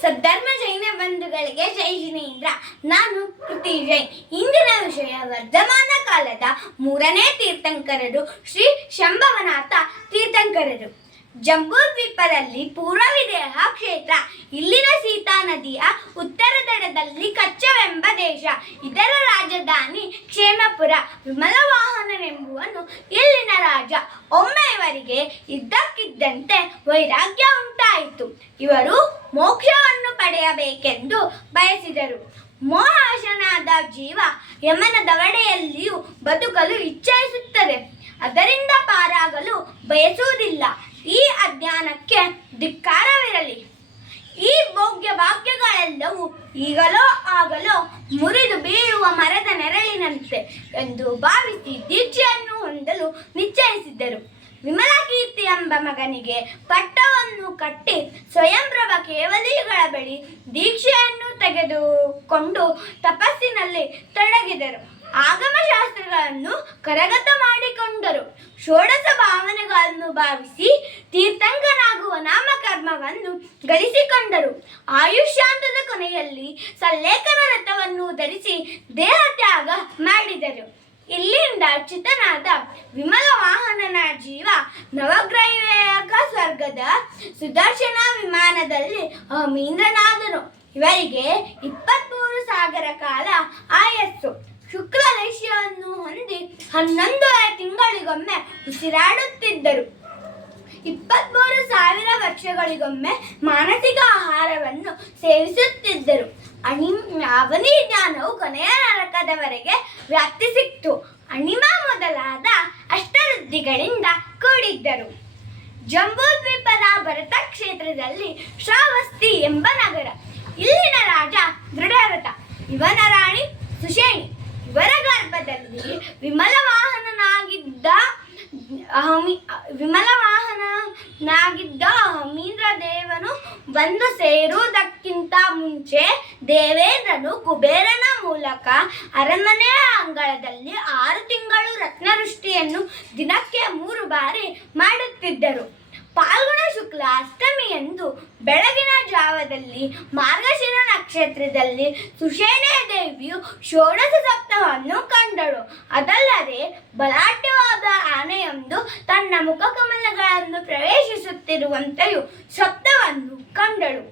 ಸದ್ಧರ್ಮ ಜೈನ ಬಂಧುಗಳಿಗೆ ಜೈ ಜಿನೇಂದ್ರ. ನಾನು ಕೃತಿ ಜೈನ್ ಇಂದಿನ ವಿಷಯ ವರ್ಧಮಾನ ಕಾಲದ ಮೂರನೇ ತೀರ್ಥಂಕರರು ಶ್ರೀ ಶಂಭವನಾಥ ತೀರ್ಥಂಕರರು. ಜಂಬೂ ದ್ವೀಪದಲ್ಲಿ ಪೂರ್ವವಿದೇಹ ಕ್ಷೇತ್ರ, ಇಲ್ಲಿನ ಸೀತಾ ನದಿಯ ಉತ್ತರ ದಡದಲ್ಲಿ ಕಚ್ಚವೆಂಬ ದೇಶ, ಇದರ ರಾಜಧಾನಿ ಕ್ಷೇಮಪುರ. ವಿಮಲ ವಾಹನನೆಂಬುವನು ಇಲ್ಲಿನ ರಾಜ. ಒಮ್ಮೆ ಇವರಿಗೆ ಇದ್ದಕ್ಕಿದ್ದಂತೆ ವೈರಾಗ್ಯ ಉಂಟಾಯಿತು. ಇವರು ಮೋಕ್ಷವನ್ನು ಪಡೆಯಬೇಕೆಂದು ಬಯಸಿದರು. ಮೋಹಾಶನಾದ ಜೀವ ಯಮನ ದವಡೆಯಲ್ಲಿಯೂ ಬದುಕಲು ಇಚ್ಛಿಸುತ್ತದೆ ಅದರಿಂದ ಪಾರಾಗಲು ಬಯಸುವುದಿಲ್ಲ. ಈ ಅಜ್ಞಾನಕ್ಕೆ ಧಿಕ್ಕಾರವಿರಲಿ. ಈ ಭೋಗ್ಯ ಭಾಗ್ಯಗಳೆಲ್ಲವೂ ಈಗಲೋ ಆಗಲೋ ಮುರಿದು ಬೀಳುವ ಮರದ ನೆರಳಿನಂತೆ ಎಂದು ಭಾವಿಸಿ ದೀಕ್ಷೆಯನ್ನು ಹೊಂದಲು ನಿಶ್ಚಯಿಸಿದ್ದರು. ವಿಮಲಕೀರ್ತಿ ಎಂಬ ಮಗನಿಗೆ ಪಟ್ಟವನ್ನು ಕಟ್ಟಿ ಸ್ವಯಂಪ್ರಭ ಕೇವಲಿಗಳ ಬಳಿ ದೀಕ್ಷೆಯನ್ನು ತೆಗೆದುಕೊಂಡು ತಪಸ್ಸಿನಲ್ಲಿ ತೊಡಗಿದರು. ಆಗಮಶಾಸ್ತ್ರಗಳನ್ನು ಕರಗತ ಮಾಡಿಕೊಂಡರು. ಷೋಡಶ ಭಾವನೆಗಳನ್ನು ಭಾವಿಸಿ ತೀರ್ಥಂಕನಾಗುವ ನಾಮಕರ್ಮವನ್ನು ಗಳಿಸಿಕೊಂಡರು. ಆಯುಷ್ಯಾಂತದ ಕೊನೆಯಲ್ಲಿ ಸಲ್ಲೇಖನ ರಥವನ್ನು ಧರಿಸಿ ದೇಹ ತ್ಯಾಗ ಮಾಡಿದರು. ಇಲ್ಲಿಂದ ಚಿತನಾದ ವಿಮಲ ವಾಹನನ ಜೀವ ನವಗ್ರಹಕ ಸ್ವರ್ಗದ ಸುದರ್ಶನ ವಿಮಾನದಲ್ಲಿ ಅಮೀಂದ್ರನಾದನು. ಇವರಿಗೆ ಇಪ್ಪತ್ಮೂರು ಸಾಗರ ಕಾಲ ಆಯಸ್ಸು. ಶುಕ್ಲ ಹೊಂದಿ ಹನ್ನೊಂದು ತಿಂಗಳಿಗೊಮ್ಮೆ ಉಸಿರಾಡುತ್ತಿದ್ದರು. ಇಪ್ಪತ್ಮೂರು ಸಾವಿರ ವರ್ಷಗಳಿಗೊಮ್ಮೆ ಮಾನಸಿಕ ಆಹಾರವನ್ನು ಸೇವಿಸುತ್ತಿದ್ದರು. ಅವನಿ ಜ್ಞಾನವು ಕೊನೆಯ ನರಕದವರೆಗೆ ವ್ಯಾಪ್ತಿಸಿತ್ತು ಅಣಿಮ ಮೊದಲಾದ ಅಷ್ಟವೃದ್ಧಿಗಳಿಂದ ಕೂಡಿದ್ದರು. ಜಂಬೂದ್ವೀಪದ ಭರತ ಕ್ಷೇತ್ರದಲ್ಲಿ ಶ್ರಾವಸ್ತಿ ಎಂಬ ನಗರ. ಇಲ್ಲಿನ ರಾಜ ದೃಢರಥ ಇವನ ರಾಣಿ ಸುಷೇಣಿ. ಇವರ ಗರ್ಭದಲ್ಲಿ ವಿಮಲ ವಾಹನನಾಗಿದ್ದ ವಿಮಲ ವಾಹನನಾಗಿದ್ದ ಅಮೀಂದ್ರ ದೇವನು ಬಂದು ಸೇರುವುದಕ್ಕಿಂತ ಮುಂಚೆ ದೇವೇಂದ್ರನು ಕುಬೇರನ ಮೂಲಕ ಅರಮನೆಯ ಅಂಗಳದಲ್ಲಿ ಆರು ತಿಂಗಳು ರತ್ನವೃಷ್ಟಿಯನ್ನು ದಿನಕ್ಕೆ ಮೂರು ಬಾರಿ ಮಾಡುತ್ತಿದ್ದರು. ಪಾಲ್ಗುಣ ಶುಕ್ಲ ಅಷ್ಟಮಿಯಂದು ಬೆಳಗಿನ ಜಾವದಲ್ಲಿ ಮಾರ್ಗಶಿರ ನಕ್ಷತ್ರದಲ್ಲಿ ಸುಷೇಣೆ ದೇವಿಯು ಷೋಡಶ ಸಪ್ತವನ್ನು ಕಂಡಳು. ಅದಲ್ಲದೆ ಬಲಾಢ್ಯವಾದ ಆನೆಯೊಂದು ತನ್ನ ಮುಖಕಮಲಗಳನ್ನು ಪ್ರವೇಶಿಸುತ್ತಿರುವಂತೆಯೂ ಸಪ್ತವನ್ನು ಕಂಡಳು.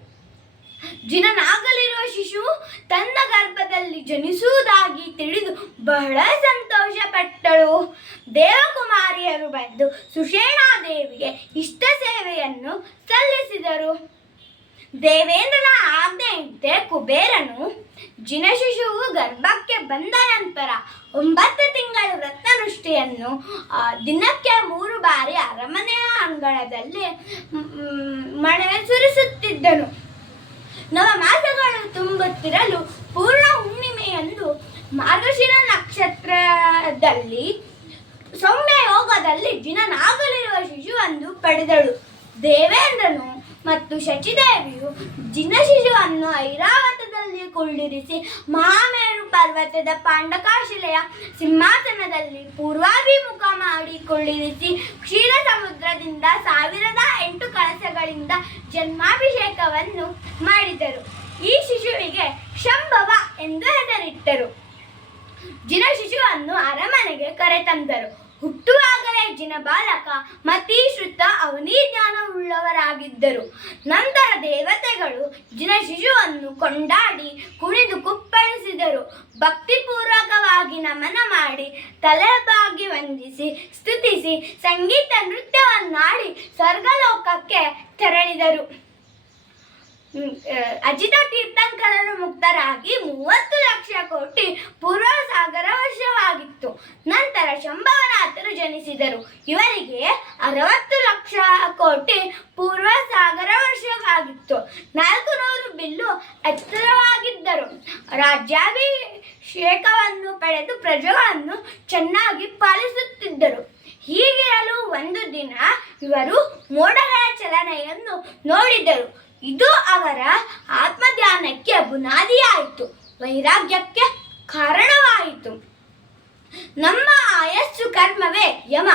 ಜಿನನಾಗಲಿರುವ ಶಿಶು ತನ್ನ ಗರ್ಭದಲ್ಲಿ ಜನಿಸುವುದಾಗಿ ತಿಳಿದು ಬಹಳ ಸಂತೋಷಪಟ್ಟಳು. ದೇವಕುಮಾರಿಯರು ಬಂದು ಸುಷೇಣಾದೇವಿಗೆ ಇಷ್ಟ ಸೇವೆಯನ್ನು ಸಲ್ಲಿಸಿದರು. ದೇವೇಂದ್ರನ ಆಜ್ಞೆಯಂತೆ ಕುಬೇರನು ಜಿನಶಿಶುವು ಗರ್ಭಕ್ಕೆ ಬಂದ ನಂತರ ಒಂಬತ್ತು ತಿಂಗಳು ರತ್ನವೃಷ್ಟಿಯನ್ನು ದಿನಕ್ಕೆ ಮೂರು ಬಾರಿ ಅರಮನೆಯ ಅಂಗಳದಲ್ಲಿ ಮಳೆ ಸುರಿಸುತ್ತಿದ್ದನು. ನವ ಮಾಸಗಳು ತುಂಬುತ್ತಿರಲು ಪೂರ್ಣ ಹುಣ್ಣಿಮೆಯಂದು ಮಾರ್ಗಶಿರ ನಕ್ಷತ್ರದಲ್ಲಿ ಸೌಮ್ಯ ಯೋಗದಲ್ಲಿ ಜಿನನಾಗಲಿರುವ ಶಿಶುವನ್ನು ಪಡೆದಳು. ದೇವೇಂದ್ರನು ಮತ್ತು ಶಚಿದೇವಿಯು ಜಿನ ಶಿಶುವನ್ನು ಐರಾವತದಲ್ಲಿ ಕುಳ್ಳಿರಿಸಿ ಮಹಾಮೇರು ಪರ್ವತದ ಪಾಂಡಕಾಶಿಲೆಯ ಸಿಂಹಾಸನದಲ್ಲಿ ಪೂರ್ವಾಭಿಮುಖ ಮಾಡಿ ಕುಳ್ಳಿರಿಸಿ ಕ್ಷೀರ ಸಮುದ್ರದಿಂದ ಸಾವಿರದ ಎಂಟು ಕಳಸಗಳಿಂದ ಜನ್ಮಾಭಿಷೇಕವನ್ನು ಮಾಡಿದರು. ಈ ಶಿಶುವಿಗೆ ಶಂಭವ ಎಂದು ಹೆಸರಿಟ್ಟರು. ಜಿನ ಶಿಶುವನ್ನು ಅರಮನೆಗೆ ಕರೆತಂದರು. ಹುಟ್ಟುವಾಗಲೇ ಜಿನ ಬಾಲಕ ಮತೀಶ್ರುತ ಅವನಿ ಜ್ಞಾನವುಳ್ಳವರಾಗಿದ್ದರು. ನಂತರ ದೇವತೆಗಳು ಜಿನ ಶಿಶುವನ್ನು ಕೊಂಡಾಡಿ ಕುಣಿದು ಕುಪ್ಪಳಿಸಿದರು. ಭಕ್ತಿಪೂರ್ವಕವಾಗಿ ನಮನ ಮಾಡಿ ತಲೆಬಾಗಿ ವಂದಿಸಿ ಸ್ತುತಿಸಿ ಸಂಗೀತ ನೃತ್ಯವನ್ನಾಡಿ ಸ್ವರ್ಗಲೋಕಕ್ಕೆ ತೆರಳಿದರು. ಅಜಿತ ತೀರ್ಥಂಕರರು ಮುಕ್ತರಾಗಿ ಮೂವತ್ತು ಲಕ್ಷ ಕೋಟಿ ಪೂರ್ವ ಸಾಗರ ವರ್ಷವಾಗಿತ್ತು ನಂತರ ಜನಿಸಿದರು ಇವರಿಗೆ ಅರವತ್ತು ಲಕ್ಷ ಕೋಟಿ ಪೂರ್ವ ಸಾಗರ ವರ್ಷವಾಗಿತ್ತು. ನಾಲ್ಕು ನೂರು ಬಿಲ್ಲು ಎತ್ತರವಾಗಿದ್ದರು. ರಾಜ್ಯಾಭಿಷೇಕವನ್ನು ಪಡೆದು ಪ್ರಜೆಗಳನ್ನು ಚೆನ್ನಾಗಿ ಪಾಲಿಸುತ್ತಿದ್ದರು. ಹೀಗಿರಲು ಒಂದು ದಿನ ಇವರು ಮೋಡಗಳ ಚಲನೆಯನ್ನು ನೋಡಿದರು. ಇದು ಅವರ ಆತ್ಮಧ್ಯಾನಕ್ಕೆ ಬುನಾದಿಯಾಯಿತು. ವೈರಾಗ್ಯಕ್ಕೆ ಕಾರಣವಾಯಿತು. ನಮ್ಮ ಆಯಸ್ಸು ಕರ್ಮವೇ ಯಮ.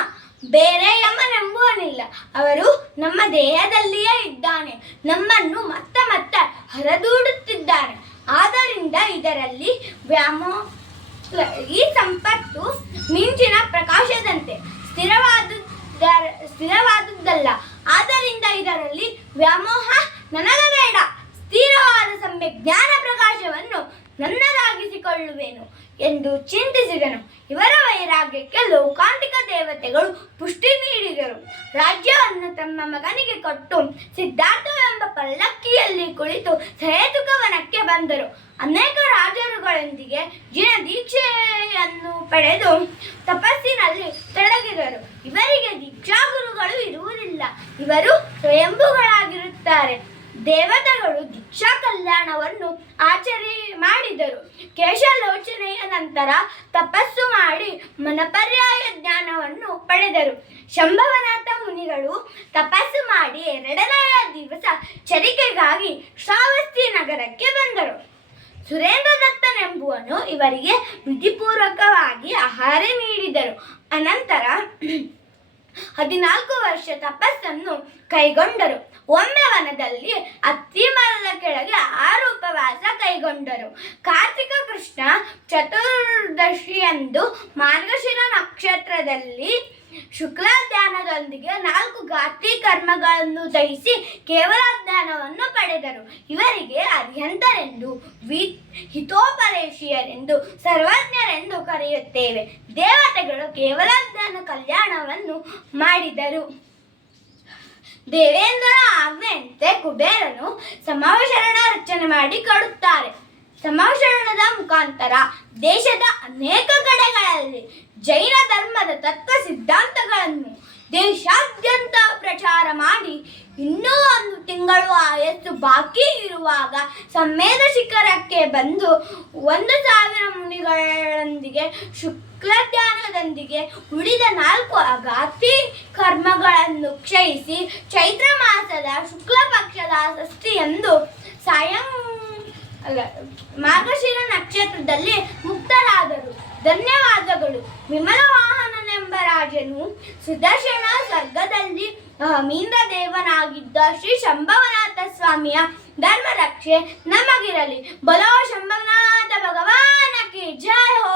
ಬೇರೆ ಯಮನೆಂಬುವನಿಲ್ಲ ಅವರು ನಮ್ಮ ದೇಹದಲ್ಲಿಯೇ ಇದ್ದಾನೆ. ನಮ್ಮನ್ನು ಮತ್ತ ಮತ್ತ ಹೊರದೂಡುತ್ತಿದ್ದಾನೆ ಆದ್ದರಿಂದ ಇದರಲ್ಲಿ ವ್ಯಾಮೋ, ಈ ಸಂಪತ್ತು ಮಿಂಚಿನ ಪ್ರಕಾಶದಂತೆ ಸ್ಥಿರವಾದ ಸ್ಥಿರವಾದುದಲ್ಲ ಆದ್ದರಿಂದ ಇದರಲ್ಲಿ ವ್ಯಾಮೋಹ ನನಗ ಬೇಡ ಸ್ಥಿರವಾದ ಸಮ್ಯ ಜ್ಞಾನ ಪ್ರಕಾಶವನ್ನು ನನ್ನದಾಗಿಸಿಕೊಳ್ಳುವೆನು. ಎಂದು ಚಿಂತಿಸಿದನು. ಇವರ ವೈರಾಗ್ಯಕ್ಕೆ ಲೋಕಾಂತಿಕ ದೇವತೆಗಳು ಪುಷ್ಟಿ ನೀಡಿದರು. ರಾಜ್ಯವನ್ನು ತಮ್ಮ ಮಗನಿಗೆ ಕೊಟ್ಟು ಸಿದ್ಧಾರ್ಥವೆಂಬ ಪಲ್ಲಕ್ಕಿಯಲ್ಲಿ ಕುಳಿತು ಸೇತುಕವನಕ್ಕೆ ಬಂದರು. ಅನೇಕ ರಾಜರುಗಳೊಂದಿಗೆ ಜಿನ ದೀಕ್ಷೆಯನ್ನು ಪಡೆದು ತಪಸ್ಸಿನಲ್ಲಿ ತೊಡಗಿದರು. ಇವರಿಗೆ ದೀಕ್ಷಾಗುರುಗಳು ಇರುವುದಿಲ್ಲ. ಇವರು ಸ್ವಯಂಭುಗಳಾಗಿರುತ್ತಾರೆ. ದೇವತೆಗಳು ದೀಕ್ಷಾ ಕಲ್ಯಾಣವನ್ನು ಆಚರಿ ಮಾಡಿದರು. ಕೇಶಲೋಚನೆಯ ನಂತರ ತಪಸ್ಸು ಮಾಡಿ ಮನಪರ್ಯಾಯ ಜ್ಞಾನವನ್ನು ಪಡೆದರು. ಶಂಭವನಾಥ ಮುನಿಗಳು ತಪಸ್ಸು ಮಾಡಿ ಎರಡನೆಯ ದಿವಸ ಚರಿಕೆಗಾಗಿ ಶ್ರಾವಸ್ತಿ ನಗರಕ್ಕೆ ಬಂದರು. ಸುರೇಂದ್ರ ದತ್ತನೆಂಬುವನು ಇವರಿಗೆ ವಿಧಿಪೂರ್ವಕವಾಗಿ ಆಹಾರ ನೀಡಿದರು. ಅನಂತರ ಹದಿನಾಲ್ಕು ವರ್ಷ ತಪಸ್ಸನ್ನು ಕೈಗೊಂಡರು. ಒಮ್ಮೆ ವನದಲ್ಲಿ ಅತ್ತಿ ಮರದ ಕೆಳಗೆ ಆರು ಕೈಗೊಂಡರು. ಕಾರ್ತಿಕ ಕೃಷ್ಣ ಚತುರ್ದಶಿಯಂದು ಮಾರ್ಗಶಿರ ನಕ್ಷತ್ರದಲ್ಲಿ ಶುಕ್ಲ ಧ್ಯಾನದೊಂದಿಗೆ ನಾಲ್ಕು ಗಾತ್ರಿ ಕರ್ಮಗಳನ್ನು ದಹಿಸಿ ಕೇವಲ ಜ್ಞಾನವನ್ನು ಪಡೆದರು. ಇವರಿಗೆ ಅರ್ಹಂತರೆಂದು ವಿ ಹಿತೋಪದೇಶಿಯರೆಂದು ಸರ್ವಜ್ಞರೆಂದು ಕರೆಯುತ್ತೇವೆ. ದೇವತೆಗಳು ಕೇವಲ ಜ್ಞಾನ ಕಲ್ಯಾಣವನ್ನು ಮಾಡಿದರು. ದೇವೇಂದ್ರನ ಆಜ್ಞೆಯಂತೆ ಕುಬೇರನು ಸಮಾವಶರಣ ರಚನೆ ಮಾಡಿ ಕೊಡುತ್ತಾರೆ ಸಮಾವಶರಣದ ಮುಖಾಂತರ ದೇಶದ ಅನೇಕ ಕಡೆಗಳಲ್ಲಿ ಜೈನ ಧರ್ಮದ ತತ್ವ ಸಿದ್ಧಾಂತಗಳನ್ನು ದೇಶಾದ್ಯಂತ ಪ್ರಚಾರ ಮಾಡಿ ಇನ್ನೂ ಒಂದು ತಿಂಗಳು ಆಯಸ್ಸು ಬಾಕಿ ಇರುವಾಗ ಸಮ್ಮೇದ ಶಿಖರಕ್ಕೆ ಬಂದು ಒಂದು ಸಾವಿರ ಮುನಿಗಳೊಂದಿಗೆ ಶುಕ್ಲ ಧ್ಯಾನದೊಂದಿಗೆ ಉಳಿದ ನಾಲ್ಕು ಅಗಾತಿ ಕರ್ಮಗಳನ್ನು ಕ್ಷಯಿಸಿ ಚೈತ್ರ ಮಾಸದ ಶುಕ್ಲ ಪಕ್ಷದ ಷಷ್ಠಿಯಂದು ಸಾಯಂ ಅಲ್ಲ, ಮಾರ್ಗಶಿರ ನಕ್ಷತ್ರದಲ್ಲಿ ಮುಕ್ತರಾದರು. ಧನ್ಯವಾದಗಳು. ವಿಮಲ ವಾಹನನೆಂಬ ರಾಜನು ಸುದರ್ಶನ ಸ್ವರ್ಗದಲ್ಲಿ ಮೀಂದ್ರ ದೇವನಾಗಿದ್ದ ಶ್ರೀ ಶಂಭವನಾಥ ಸ್ವಾಮಿಯ ಧರ್ಮ ರಕ್ಷೆ ನಮಗಿರಲಿ. ಬಲೋ ಶಂಭವನಾಥ ಭಗವಾನಕ್ಕೆ ಜಯ ಹೋ.